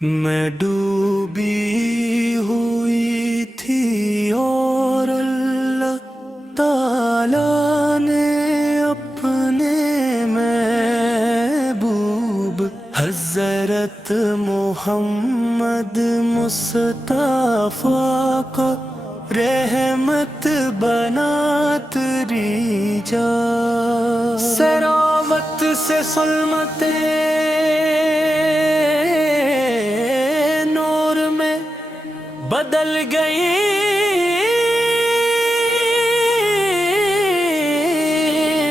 मैं डूबी हुई थी और अल्लाह ताला ने अपने महबूब हज़रत मोहम्मद मुस्तफ़ा को रहमत बना तरीजा सरावत से सुलमते नूर में बदल गई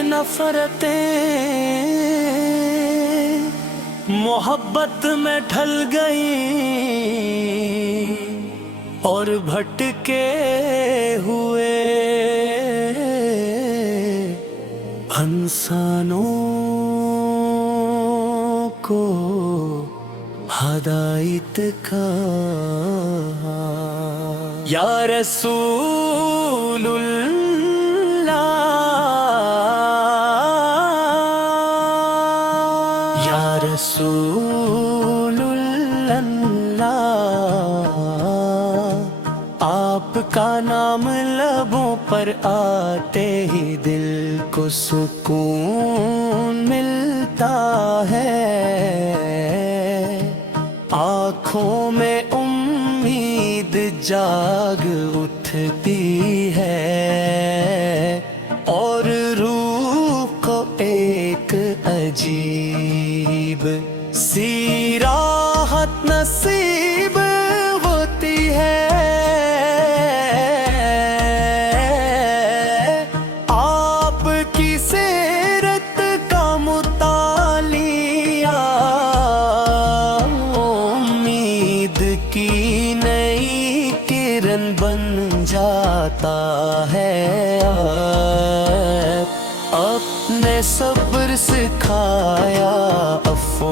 नफरतें मोहब्बत में ढल गई और भटके हुए इंसानों को हदायत का या रसूलुल्लाह या रसूलुल्लाह आपका नाम लबों पर आते ही दिल को सुकून मिलता है, आँखों में उम्मीद जाग उठती है और रूह को एक अजीब सी राहत नसीब होती है। आपकी सीरत का मुतालिया उम्मीद की नई किरण बन जाता है। अपने सब्र सिखाया, अफ़ो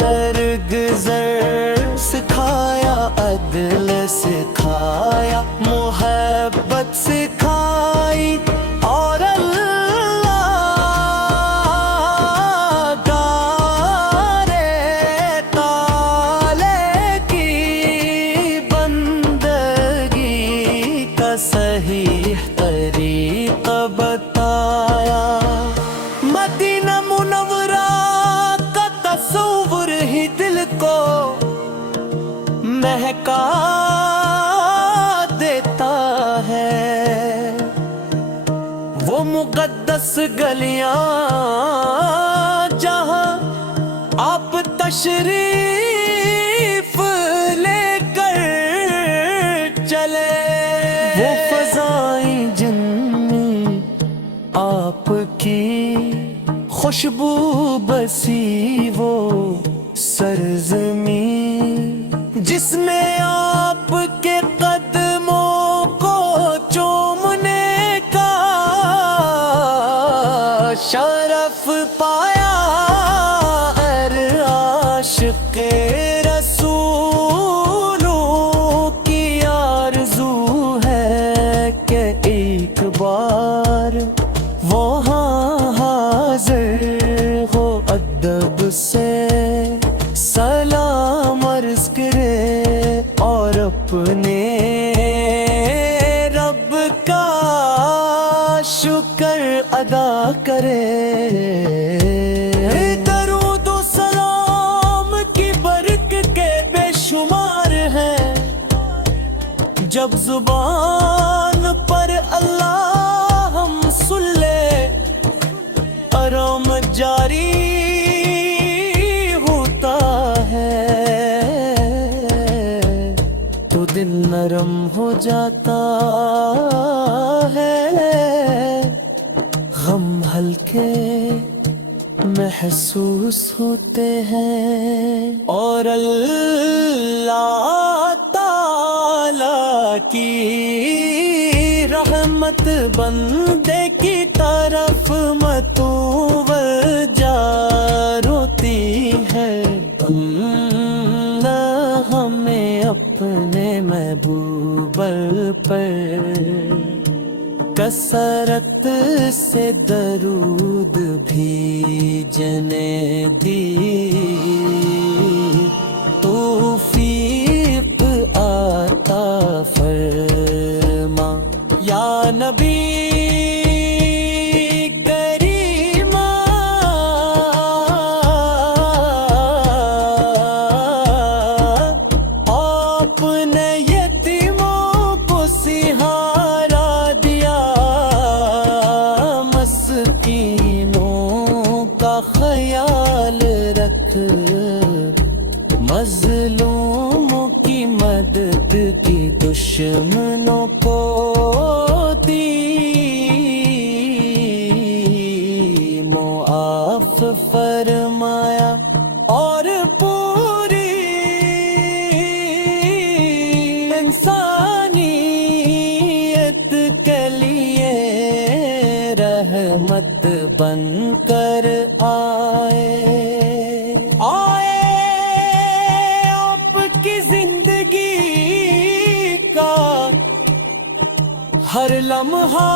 दरगुज़र सिखाया, अदल सिखाया, मोहब्बत सिखाई और अल्लाह गारे ताले की बंदगी का सही तरीक़ा बताया। मदीना मुनव्वरा का तस्वुर ही दिल को महका देता है। वो मुक़द्दस गलियां जहां आप तशरीफ लेकर चले, वो फ़ज़ाएं जिनमें आपकी खुशबू बसी, वो सरज़मीं जिसमें आपके कदमों को चूमने का शरफ पाया। हर आशिक़े रसूलों की आरज़ू है कि एक बार वहाँ हाज़िर हो, अदब से सलाम अर्ज़ करे और अपने रब का शुक्र अदा करे। दरूद व सलाम की बरकतें बेशुमार हैं, जब ज़ुबान पर अल्लाह हम सुन ले, आराम जारी होता है तो दिल नरम हो जाता है, गम हल्के महसूस होते हैं और अल्लाह ताला की रहमत बंदे की तरफ मतवज्जा होती है। अल्लाह हमें अपने महबूब पर कसरत से दरूद भेजने दी। तूफ़ान مظلوموں کی مدد کی دشمنوں کو دی معاف فرمایا اور پوری انسانیت کے لیے رحمت بن کر آئے آپ کی زندگی کا ہر لمحہ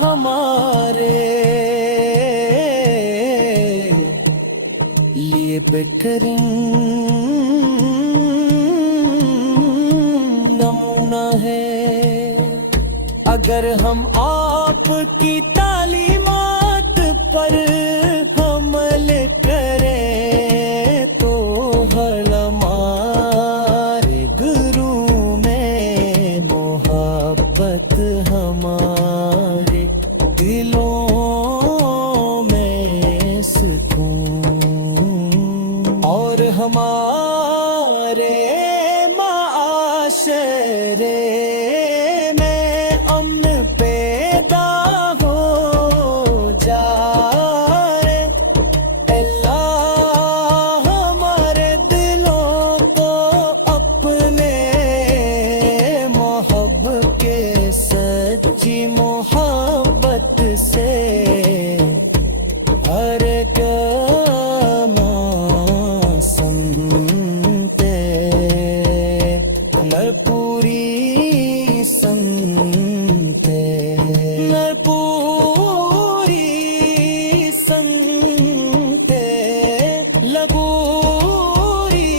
ہمارے لیے بہترین نمونہ ہے۔ اگر ہم آپ کی تعلیمات پر عمل کریں تو ہر ہمارے گروہ میں محبت ہمارے دلوں میں سکون اور ہمارے معاشرے میں امن پیدا ہو جائے۔ اللہ ہمارے دلوں کو اپنے محبت کے سچی محبت سے ہر ایک سنتے نر پوری سنتے نر پوری سنتے لبوری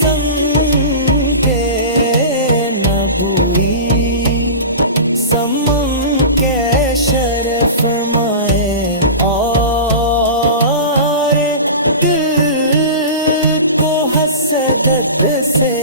سنتے نبوی سمن کے شرف فرمائے اور دل کو حسدت سے